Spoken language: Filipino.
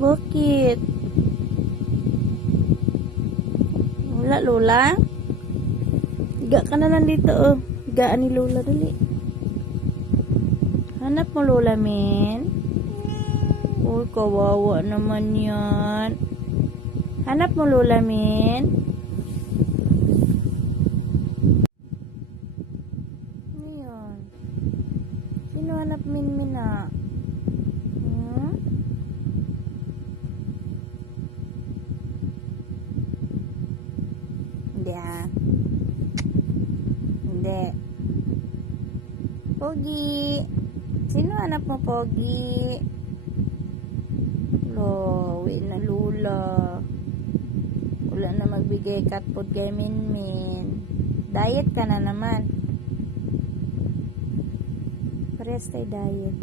Bakit? Wala, Lola? Higa ka na nandito, oh. Higaan ni Lola, dali. Hanap mo, Lola, men. Uy, kawawa naman yan. Hanap mo, Lola, men. Ano yun? Sino hanap min ah? Hmm? Hindi ah. Hindi. Pogi. Sino hanap mo, Pogi? Uwi na Lula. Wala na magbigay cat food kay Minmin. Diet ka na naman. Parehas tayo diet.